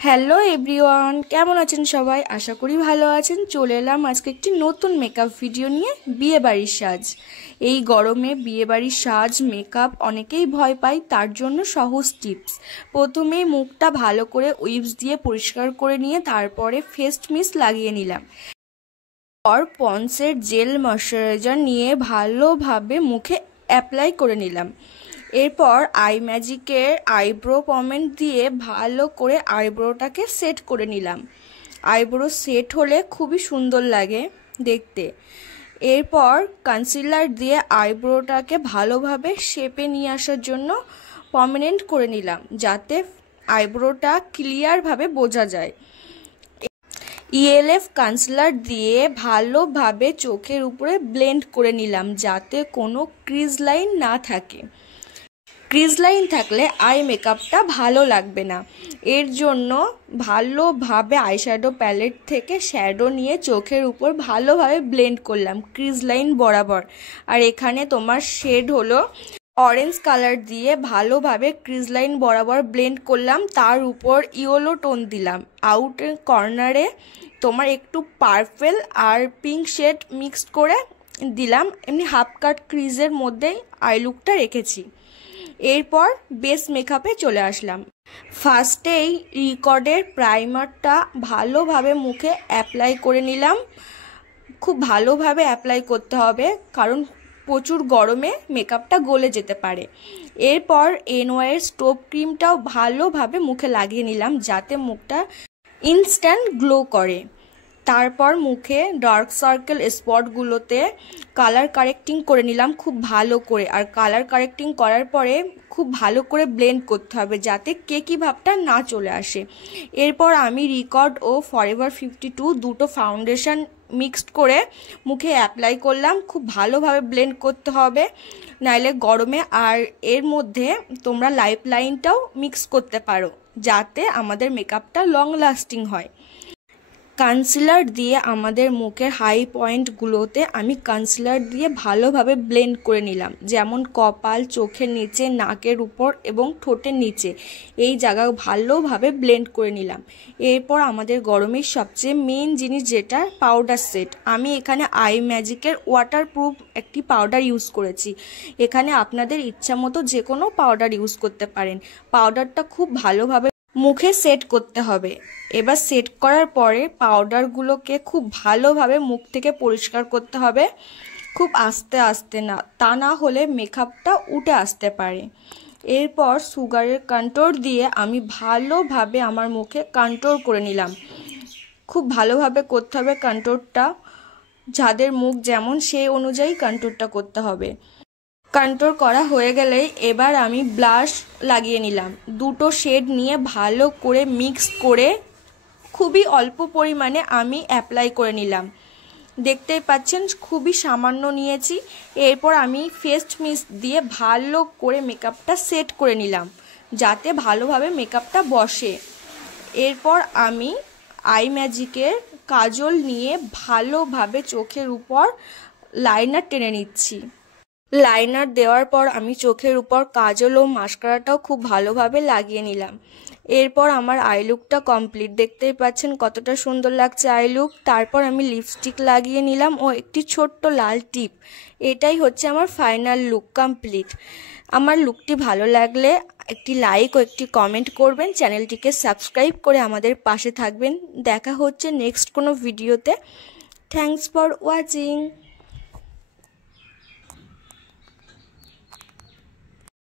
Hello everyone, কেমন আছেন সবাই? আশা করি ভালো আছেন। চলে এলাম আজকে একটি নতুন মেকআপ ভিডিও নিয়ে। বিয়েবাড়ির সাজ। এই গরমে বিয়েবাড়ির সাজ মেকআপ অনেকেই ভয় পায়, তার জন্য সহজ টিপস। প্রথমেই মুখটা ভালো করে উইপস দিয়ে পরিষ্কার করে নিয়ে তারপরে ফেস মিস্ট লাগিয়ে নিলাম। আর পন্ডসের জেল ময়শ্চারাইজার নিয়ে ভালোভাবে মুখে অ্যাপ্লাই করে নিলাম। এরপর আই ম্যাজিকের আইব্রো পমেন্ট দিয়ে ভালো করে আইব্রোটাকে সেট করে নিলাম। আইব্রো সেট হলে খুবই সুন্দর লাগে দেখতে। এরপর কনসিলার দিয়ে আইব্রোটাকে ভালোভাবে শেপে নিয়ে আসার জন্য পার্মানেন্ট করে নিলাম, যাতে আইব্রোটা ক্লিয়ারভাবে বোঝা যায়। ইএলএফ কনসিলার দিয়ে ভালোভাবে চোখের উপরে ব্লেন্ড করে নিলাম, যাতে কোনো ক্রিজ লাইন না থাকে। ক্রিজ লাইন থাকলে আই মেকআপটা ভালো লাগবে না। এর জন্য ভালোভাবে আইশ্যাডো প্যালেট থেকে শ্যাডো নিয়ে চোখের উপর ভালোভাবে ব্লেন্ড করলাম ক্রিজ লাইন বরাবর। আর এখানে তোমার শেড হলো অরেঞ্জ কালার দিয়ে ভালোভাবে ক্রিজ লাইন বরাবর ব্লেন্ড করলাম। তার উপর ইয়েলো টোন দিলাম। আউটের কর্নারে তোমার একটু পার্পল আর পিঙ্ক শেড মিক্সড করে দিলাম। এমনি হাফ কাট ক্রিজের মধ্যেই আই লুকটা রেখেছি। এরপর বেস মেকআপে চলে আসলাম। ফার্স্টেই রিকর্ডের প্রাইমারটা ভালোভাবে মুখে অ্যাপ্লাই করে নিলাম। খুব ভালোভাবে অ্যাপ্লাই করতে হবে, কারণ প্রচুর গরমে মেকআপটা গলে যেতে পারে। এরপর এনওয়াইয়ের স্টোভ ক্রিমটাও ভালোভাবে মুখে লাগিয়ে নিলাম, যাতে মুখটা ইনস্ট্যান্ট গ্লো করে। তারপর মুখে ডার্ক সার্কেল স্পটগুলোতে কালার কারেক্টিং করে নিলাম খুব ভালো করে। আর কালার কারেক্টিং করার পরে খুব ভালো করে ব্লেন্ড করতে হবে, যাতে কেকি ভাবটা না চলে আসে। এরপর আমি রিকর্ড ও ফরএভার 52 দুটো ফাউন্ডেশন মিক্সড করে মুখে অ্যাপ্লাই করলাম। খুব ভালোভাবে ব্লেন্ড করতে হবে, নাইলে গরমে। আর এর মধ্যে তোমরা লাইফ লাইনটাও মিক্স করতে পারো, যাতে আমাদের মেকআপটা লং লাস্টিং হয়। কনসিলার দিয়ে আমাদের মুখের হাই পয়েন্টগুলোতে আমি কনসিলার দিয়ে ভালোভাবে ব্লেন্ড করে নিলাম, যেমন কপাল, চোখের নিচে, নাকের উপর এবং ঠোঁটের নিচে। এই জায়গা ভালোভাবে ব্লেন্ড করে নিলাম। এরপর আমাদের গরমের সবচেয়ে মেন জিনিস, যেটা পাউডার সেট। আমি এখানে আই ম্যাজিকের ওয়াটারপ্রুফ একটি পাউডার ইউজ করেছি। এখানে আপনাদের ইচ্ছা মতো যে কোনো পাউডার ইউজ করতে পারেন। পাউডারটা খুব ভালোভাবে মুখে সেট করতে হবে। এবার সেট করার পরে পাউডারগুলোকে খুব ভালোভাবে মুখ থেকে পরিষ্কার করতে হবে, খুব আস্তে আস্তে না, তা না হলে মেকআপটা উঠে আসতে পারে। এরপর সুগারের কন্ট্রোল দিয়ে আমি ভালোভাবে আমার মুখে কন্ট্রোল করে নিলাম। খুব ভালোভাবে করতে হবে কন্ট্রোলটা, যাদের মুখ যেমন সেই অনুযায়ী কন্ট্রোলটা করতে হবে। কন্ট্রোল করা হয়ে গেলেই এবার আমি ব্লাশ লাগিয়ে নিলাম। দুটো শেড নিয়ে ভালো করে মিক্স করে খুবই অল্প পরিমাণে আমি অ্যাপ্লাই করে নিলাম। দেখতেই পাচ্ছেন খুবই সামান্য নিয়েছি। এরপর আমি ফেস মিস্ট দিয়ে ভালো করে মেকআপটা সেট করে নিলাম, যাতে ভালোভাবে মেকআপটা বসে। এরপর আমি আই ম্যাজিকের কাজল নিয়ে ভালোভাবে চোখের উপর লাইনার টেনে নিচ্ছি। লাইনার দেওয়ার পর আমি চোখের উপর কাজল ও মাস্কারাটাও খুব ভালোভাবে লাগিয়ে নিলাম। এরপর আমার আই লুকটা কমপ্লিট। দেখতেই পাচ্ছেন কতটা সুন্দর লাগছে আই লুক। তারপর আমি লিপস্টিক লাগিয়ে নিলাম ও একটি ছোট্ট লাল টিপ। এটাই হচ্ছে আমার ফাইনাল লুক কমপ্লিট। আমার লুকটি ভালো লাগলে একটি লাইক ও একটি কমেন্ট করবেন। চ্যানেলটিকে সাবস্ক্রাইব করে আমাদের পাশে থাকবেন। দেখা হচ্ছে নেক্সট কোনো ভিডিওতে। Thanks for watching.